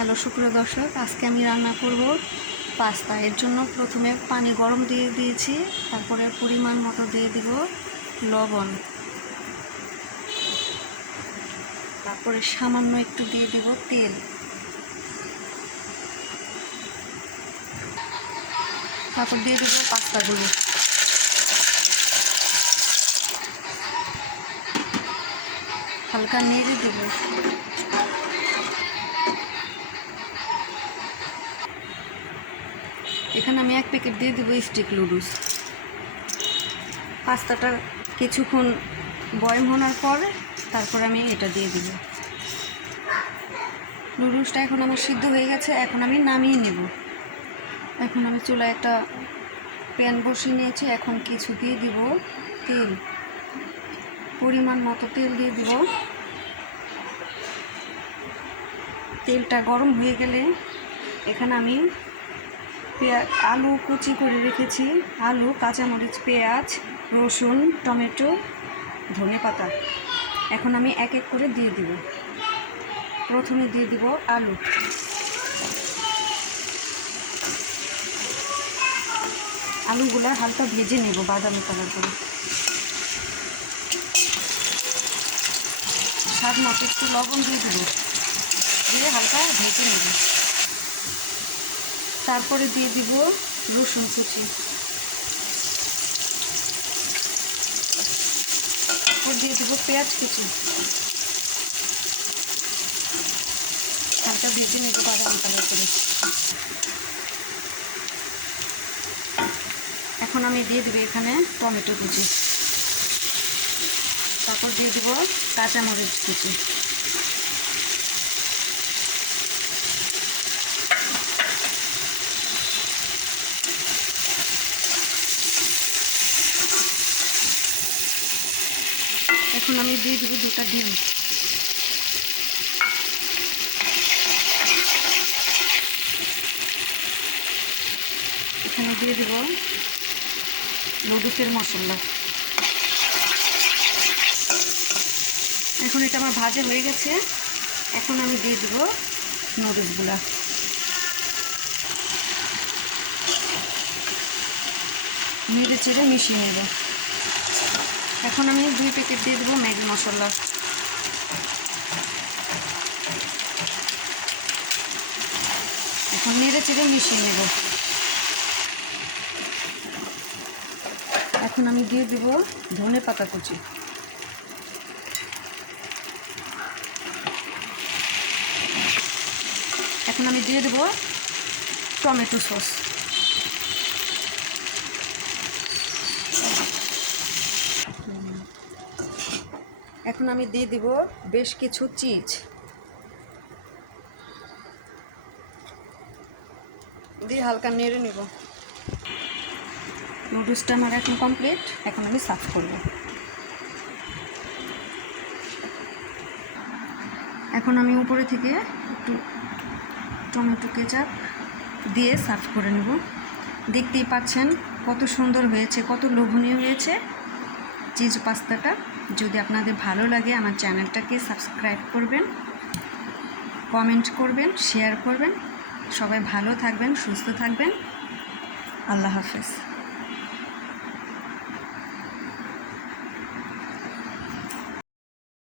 Hello সুপ্রিয় দর্শক, আজকে আমি রান্না করব পাস্তা। এর জন্য প্রথমে পানি গরম দিয়ে দিয়েছি, তারপরে পরিমাণ মতো দিয়ে দিব লবণ, তারপরে সামান্য একটু দিয়ে দিব তেল, তারপর দিয়ে দেবো পাস্তাগুলো। হালকা নেড়ে দেবো। এখানে আমি 1 প্যাকেট দিয়ে দেবো স্টিক নুডলস। পাস্তাটা কিছুক্ষণ বয়ম হওয়ার পর তারপর আমি এটা দিয়ে দিব। নুডলসটা এখন আমার সিদ্ধ হয়ে গেছে, এখন আমি নামিয়ে নেব। এখন আমি চুলায় একটা প্যান বসিয়ে নিয়েছি, এখন কিছু দিয়ে দিব তেল, পরিমাণ মতো তেল দিয়ে দিব। তেলটা গরম হয়ে গেলে এখানে আমি আলু কুচি করে রেখেছি, আলু, কাঁচামরিচ, পেঁয়াজ, রসুন, টমেটো, ধনেপাতা এখন আমি এক এক করে দিয়ে দিব। প্রথমে দিয়ে দিব আলু। আলুগুলো হালকা ভেজে নেব বাদামি কালার করে। স্বাদ মতো একটু লবণ দিয়ে দেবো, দিয়ে হালকা ভেজে নেব। তারপরে দিয়ে দিব রসুন কুচি, তারপর দিয়ে দিব পেঁয়াজ কুচি, হালকা ভেজে নেব বাদামি কালার করে। এখন আমি দিয়ে দেবো এখানে টমেটো কুচি, তারপর দিয়ে দেবো কাঁচামরিচ কুচি, এখন আমি দিয়ে দেবো 2টা ডিম। এখানে দিয়ে দেব নুডলসের মশলা। এখন এটা আমার ভাজা হয়ে গেছে, এখন আমি দিয়ে দেব নুডলসগুলা। নেড়ে চেড়ে মিশিয়ে নেব। এখন আমি 2 প্যাকেট দিয়ে দেবো ম্যাগি মশলা। এখন নেড়ে চেড়ে মিশিয়ে নেব। এখন আমি দিয়ে দেব ধনেপাতা কুচি, এখন আমি দিয়ে দেব টমেটো সস, এখন আমি দিয়ে দেব বেশ কিছু চিজ, দিয়ে হালকা নেড়ে নেব। নুডলসটা আমার এখন কমপ্লিট, এখন আমি সার্ভ করব। এখন আমি উপরে থেকে একটু টমেটো কেচাপ দিয়ে সার্ভ করে নেব। দেখতেই পাচ্ছেন কত সুন্দর হয়েছে, কত লোভনীয় হয়েছে চিজ পাস্তাটা। যদি আপনাদের ভালো লাগে আমার চ্যানেলটাকে সাবস্ক্রাইব করবেন, কমেন্ট করবেন, শেয়ার করবেন। সবাই ভালো থাকবেন, সুস্থ থাকবেন। আল্লাহ হাফেজ।